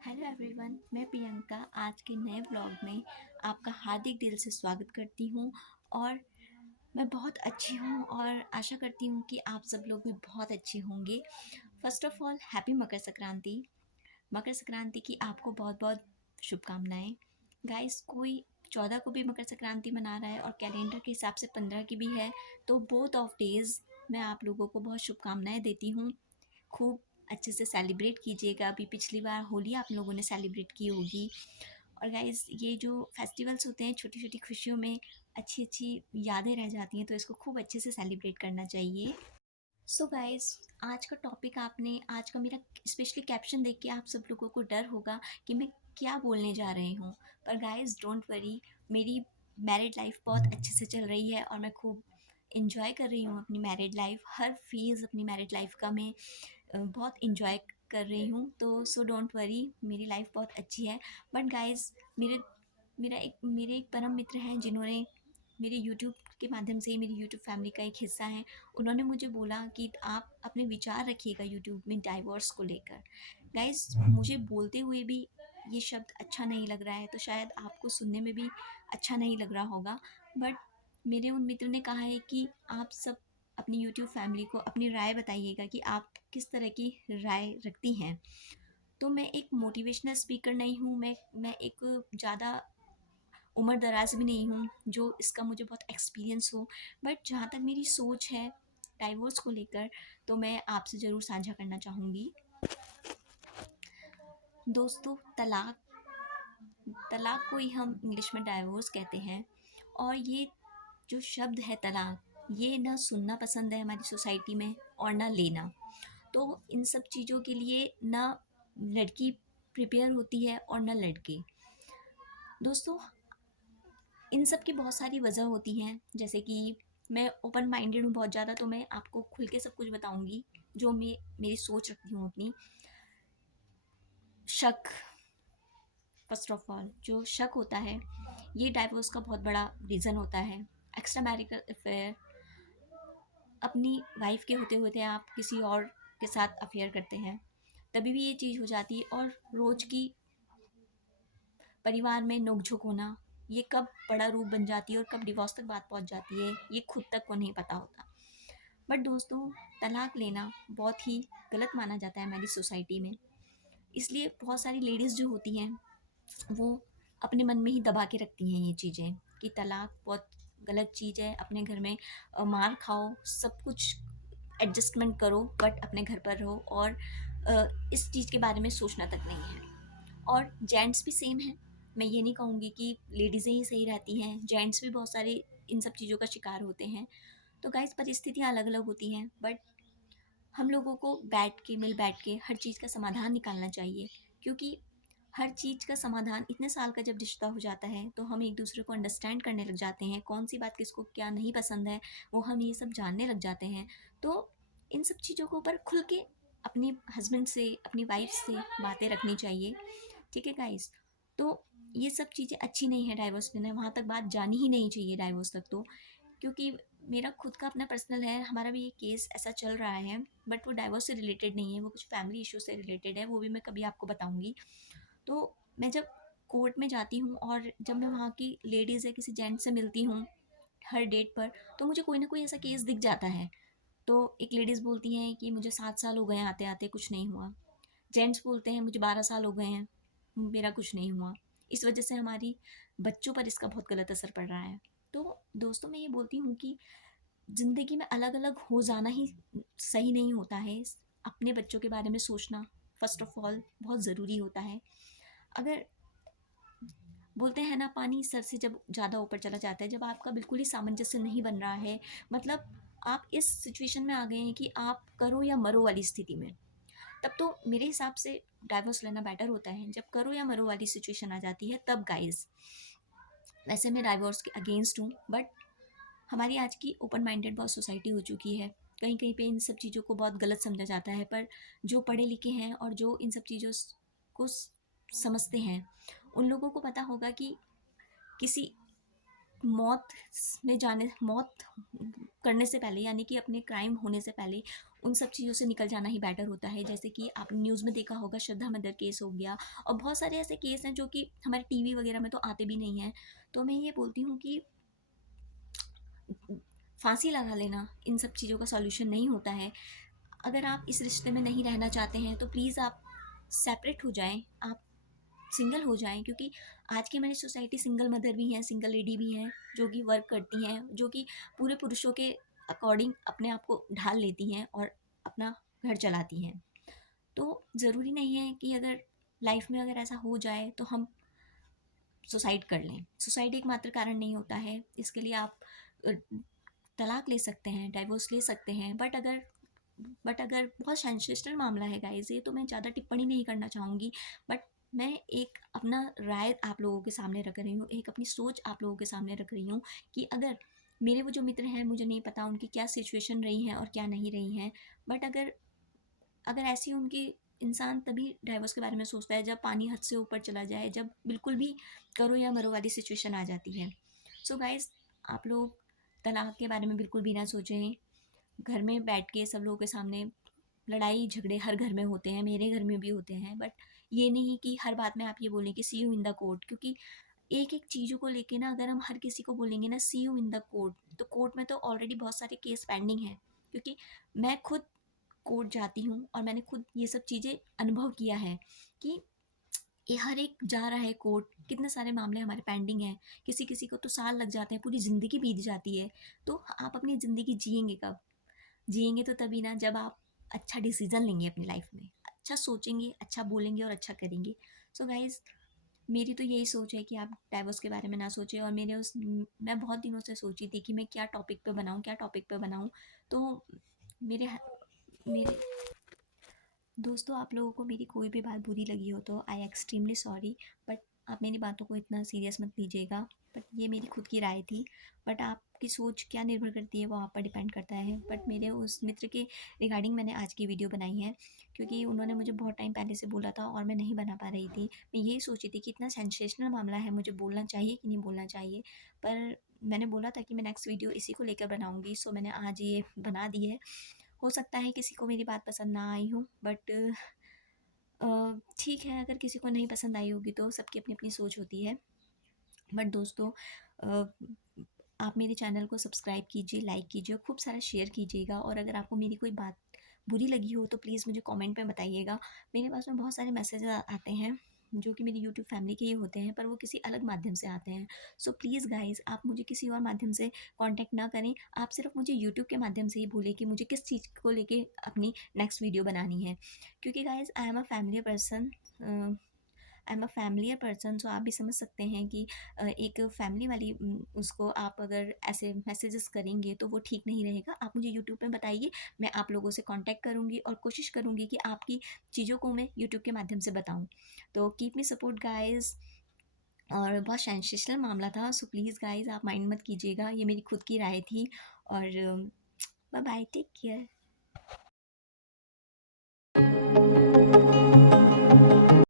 Hello everyone, मैं प्रियंका आज के नए व्लॉग में आपका हार्दिक दिल से स्वागत करती हूँ। और मैं बहुत अच्छी हूँ और आशा करती हूँ कि आप सब लोग भी बहुत अच्छे होंगे। First of all happy Makar Sankranti. Makar Sankranti की आपको बहुत बहुत शुभकामनाएं। गाइस, कोई 14 को भी मकर संक्रांति मना रहा है और कैलेंडर के हिसाब से 15 की भी है, तो बोथ ऑफ डेज मैं आप लोगों को बहुत शुभकामनाएं देती हूँ। खूब अच्छे से सेलिब्रेट कीजिएगा। अभी पिछली बार होली आप लोगों ने सेलिब्रेट की होगी। और गाइस, ये जो फेस्टिवल्स होते हैं, छोटी छोटी खुशियों में अच्छी अच्छी यादें रह जाती हैं, तो इसको खूब अच्छे से सेलिब्रेट करना चाहिए। सो गाइस, आज का टॉपिक आपने आज का मेरा स्पेशली कैप्शन देख के आप सब लोगों को डर होगा कि मैं क्या बोलने जा रही हूँ। पर गाइस डोंट वरी, मेरी मैरिड लाइफ बहुत अच्छे से चल रही है और मैं खूब इंजॉय कर रही हूँ अपनी मैरिड लाइफ। हर फेज़ अपनी मैरिड लाइफ का मैं बहुत इंजॉय कर रही हूँ। तो सो डोंट वरी, मेरी लाइफ बहुत अच्छी है। बट गाइस, मेरे मेरे एक परम मित्र हैं जिन्होंने मेरे यूट्यूब के माध्यम से, मेरी यूट्यूब फैमिली का एक हिस्सा है। उन्होंने मुझे बोला कि आप अपने विचार रखिएगा यूट्यूब में डाइवोर्स को लेकर। गाइस, मुझे बोलते हुए भी ये शब्द अच्छा नहीं लग रहा है, तो शायद आपको सुनने में भी अच्छा नहीं लग रहा होगा। बट मेरे उन मित्र ने कहा है कि आप सब अपनी यूट्यूब फैमिली को अपनी राय बताइएगा कि आप किस तरह की राय रखती हैं। तो मैं एक मोटिवेशनल स्पीकर नहीं हूँ, मैं एक ज़्यादा उम्र दराज भी नहीं हूँ जो इसका मुझे बहुत एक्सपीरियंस हो। बट जहाँ तक मेरी सोच है डाइवोर्स को लेकर, तो मैं आपसे ज़रूर साझा करना चाहूँगी। दोस्तों, तलाक तलाक को ही हम इंग्लिश में डाइवोर्स कहते हैं। और ये जो शब्द है तलाक, ये ना सुनना पसंद है हमारी सोसाइटी में और ना लेना। तो इन सब चीज़ों के लिए ना लड़की प्रिपेयर होती है और ना लड़के। दोस्तों, इन सब की बहुत सारी वजह होती हैं, जैसे कि मैं ओपन माइंडेड हूँ बहुत ज़्यादा, तो मैं आपको खुल के सब कुछ बताऊँगी जो मैं मेरी सोच रखती हूँ अपनी। शक, फर्स्ट ऑफ ऑल जो शक होता है, ये डाइवोर्स का बहुत बड़ा रीज़न होता है। एक्स्ट्रा मैरिटल अफेयर, अपनी वाइफ के होते होते आप किसी और के साथ अफेयर करते हैं, तभी भी ये चीज़ हो जाती है। और रोज़ की परिवार में नोक-झोंक होना, ये कब बड़ा रूप बन जाती है और कब डिवोर्स तक बात पहुँच जाती है, ये खुद तक को नहीं पता होता। बट दोस्तों, तलाक लेना बहुत ही गलत माना जाता है हमारी सोसाइटी में। इसलिए बहुत सारी लेडीज़ जो होती हैं, वो अपने मन में ही दबा के रखती हैं ये चीज़ें कि तलाक बहुत गलत चीज़ है। अपने घर में मार खाओ, सब कुछ एडजस्टमेंट करो, बट अपने घर पर रहो। और इस चीज़ के बारे में सोचना तक नहीं है। और जेंट्स भी सेम हैं। मैं ये नहीं कहूँगी कि लेडीज़ें ही सही रहती हैं, जेंट्स भी बहुत सारे इन सब चीज़ों का शिकार होते हैं। तो गाइस, परिस्थितियाँ अलग-अलग होती हैं, बट हम लोगों को मिल बैठ के हर चीज़ का समाधान निकालना चाहिए। क्योंकि हर चीज़ का समाधान, इतने साल का जब रिश्ता हो जाता है, तो हम एक दूसरे को अंडरस्टैंड करने लग जाते हैं, कौन सी बात किसको क्या नहीं पसंद है, वो हम ये सब जानने लग जाते हैं। तो इन सब चीज़ों के ऊपर खुल के अपने हस्बैंड से, अपनी वाइफ से बातें रखनी चाहिए। ठीक है गाइस? तो ये सब चीज़ें अच्छी नहीं है डाइवोर्स लेना, वहाँ तक बात जानी ही नहीं चाहिए डाइवोर्स तक तो। क्योंकि मेरा खुद का अपना पर्सनल है, हमारा भी ये केस ऐसा चल रहा है, बट वो डाइवोर्स से रिलेटेड नहीं है, वो कुछ फैमिली इशू से रिलेटेड है, वो भी मैं कभी आपको बताऊँगी। तो मैं जब कोर्ट में जाती हूँ और जब मैं वहाँ की लेडीज़ या किसी जेंट्स से मिलती हूँ हर डेट पर, तो मुझे कोई ना कोई ऐसा केस दिख जाता है। तो एक लेडीज़ बोलती हैं कि मुझे 7 साल हो गए हैं आते आते, कुछ नहीं हुआ। जेंट्स बोलते हैं मुझे 12 साल हो गए हैं, मेरा कुछ नहीं हुआ। इस वजह से हमारी बच्चों पर इसका बहुत गलत असर पड़ रहा है। तो दोस्तों, मैं ये बोलती हूँ कि ज़िंदगी में अलग अलग हो जाना ही सही नहीं होता है। अपने बच्चों के बारे में सोचना फर्स्ट ऑफ ऑल बहुत ज़रूरी होता है। अगर बोलते हैं ना, पानी सर से जब ज़्यादा ऊपर चला जाता है, जब आपका बिल्कुल ही सामंजस्य नहीं बन रहा है, मतलब आप इस सिचुएशन में आ गए हैं कि आप करो या मरो वाली स्थिति में, तब तो मेरे हिसाब से डाइवोर्स लेना बेटर होता है। जब करो या मरो वाली सिचुएशन आ जाती है, तब गाइस, वैसे मैं डाइवोर्स के अगेंस्ट हूँ, बट हमारी आज की ओपन माइंडेड बहुत सोसाइटी हो चुकी है। कहीं कहीं पे इन सब चीज़ों को बहुत गलत समझा जाता है, पर जो पढ़े लिखे हैं और जो इन सब चीज़ों को समझते हैं, उन लोगों को पता होगा कि किसी मौत मौत करने से पहले, यानी कि अपने क्राइम होने से पहले, उन सब चीज़ों से निकल जाना ही बेटर होता है। जैसे कि आपने न्यूज़ में देखा होगा, श्रद्धा मर्डर केस हो गया, और बहुत सारे ऐसे केस हैं जो कि हमारे टीवी वगैरह में तो आते भी नहीं हैं। तो मैं ये बोलती हूँ कि फांसी लगा लेना इन सब चीज़ों का सॉल्यूशन नहीं होता है। अगर आप इस रिश्ते में नहीं रहना चाहते हैं तो प्लीज़ आप सेपरेट हो जाएं, आप सिंगल हो जाएं, क्योंकि आज की हमारी सोसाइटी सिंगल मदर भी हैं, सिंगल लेडी भी हैं, जो कि वर्क करती हैं, जो कि पूरे पुरुषों के अकॉर्डिंग अपने आप को ढाल लेती हैं और अपना घर चलाती हैं। तो ज़रूरी नहीं है कि अगर लाइफ में अगर ऐसा हो जाए तो हम सुसाइड कर लें। सुसाइड एक मात्र कारण नहीं होता है, इसके लिए आप अ, तलाक ले सकते हैं, डाइवोर्स ले सकते हैं। बट अगर बहुत सेंसेशनल मामला है गाइस, ये तो मैं ज़्यादा टिप्पणी नहीं करना चाहूँगी। बट मैं एक अपना राय आप लोगों के सामने रख रही हूँ, एक अपनी सोच आप लोगों के सामने रख रही हूँ कि अगर मेरे वो जो मित्र हैं, मुझे नहीं पता उनकी क्या सिचुएशन रही है और क्या नहीं रही हैं, बट अगर अगर ऐसी उनकी, इंसान तभी डाइवोर्स के बारे में सोचता है जब पानी हद से ऊपर चला जाए, जब बिल्कुल भी करो या मरो वाली सिचुएशन आ जाती है। सो गाइस, आप लोग तलाक के बारे में बिल्कुल भी ना सोचें। घर में बैठ के सब लोगों के सामने, लड़ाई झगड़े हर घर में होते हैं, मेरे घर में भी होते हैं, बट ये नहीं कि हर बात में आप ये बोलें कि सी यू इन द कोर्ट, क्योंकि एक एक चीज़ों को लेके ना अगर हम हर किसी को बोलेंगे ना सी यू इन द कोर्ट, तो कोर्ट में तो ऑलरेडी बहुत सारे केस पेंडिंग हैं। क्योंकि मैं खुद कोर्ट जाती हूँ और मैंने खुद ये सब चीज़ें अनुभव किया है कि ये हर एक जा रहा है कोर्ट, कितने सारे मामले हमारे पेंडिंग हैं। किसी किसी को तो साल लग जाते हैं, पूरी ज़िंदगी बीत जाती है। तो आप अपनी ज़िंदगी जिएंगे कब? जिएंगे तो तभी ना जब आप अच्छा डिसीजन लेंगे अपनी लाइफ में, अच्छा सोचेंगे, अच्छा बोलेंगे और अच्छा करेंगे। सो गाइज, मेरी तो यही सोच है कि आप डाइवोर्स के बारे में ना सोचें। और मैं बहुत दिनों से सोची थी कि मैं क्या टॉपिक पे बनाऊँ, क्या टॉपिक पे बनाऊँ। तो मेरे मेरे दोस्तों, आप लोगों को मेरी कोई भी बात बुरी लगी हो तो आई एक्सट्रीमली सॉरी, बट आप मेरी बातों को इतना सीरियस मत लीजिएगा। बट ये मेरी खुद की राय थी। बट आपकी सोच क्या निर्भर करती है वो आप पर डिपेंड करता है। बट मेरे उस मित्र के रिगार्डिंग मैंने आज की वीडियो बनाई है, क्योंकि उन्होंने मुझे बहुत टाइम पहले से बोला था और मैं नहीं बना पा रही थी। मैं यही सोची थी कि इतना सेंसेशनल मामला है, मुझे बोलना चाहिए कि नहीं बोलना चाहिए। पर मैंने बोला था कि मैं नेक्स्ट वीडियो इसी को लेकर बनाऊंगी, सो मैंने आज ये बना दी है। हो सकता है किसी को मेरी बात पसंद ना आई हो, बट ठीक है, अगर किसी को नहीं पसंद आई होगी तो सबकी अपनी अपनी सोच होती है। बट दोस्तों, अ, आप मेरे चैनल को सब्सक्राइब कीजिए, लाइक कीजिए और खूब सारा शेयर कीजिएगा। और अगर आपको मेरी कोई बात बुरी लगी हो तो प्लीज़ मुझे कमेंट में बताइएगा। मेरे पास में बहुत सारे मैसेज आते हैं जो कि मेरी यूट्यूब फैमिली के ही होते हैं, पर वो किसी अलग माध्यम से आते हैं। सो प्लीज़ गाइज़, आप मुझे किसी और माध्यम से कांटेक्ट ना करें। आप सिर्फ मुझे यूट्यूब के माध्यम से ही बोलें कि मुझे किस चीज़ को लेके अपनी नेक्स्ट वीडियो बनानी है। क्योंकि guys, I am a familiar person, so आप भी समझ सकते हैं कि एक फैमिली वाली उसको आप अगर ऐसे मैसेजेस करेंगे तो वो ठीक नहीं रहेगा। आप मुझे यूट्यूब पे बताइए, मैं आप लोगों से कांटेक्ट करूँगी और कोशिश करूँगी कि आपकी चीज़ों को मैं यूट्यूब के माध्यम से बताऊँ। तो कीप मी सपोर्ट गाइज़। और बहुत सेंसेशनल मामला था, सो प्लीज़ गाइज़, आप माइंड मत कीजिएगा, ये मेरी खुद की राय थी। और बाय बाय, टेक केयर।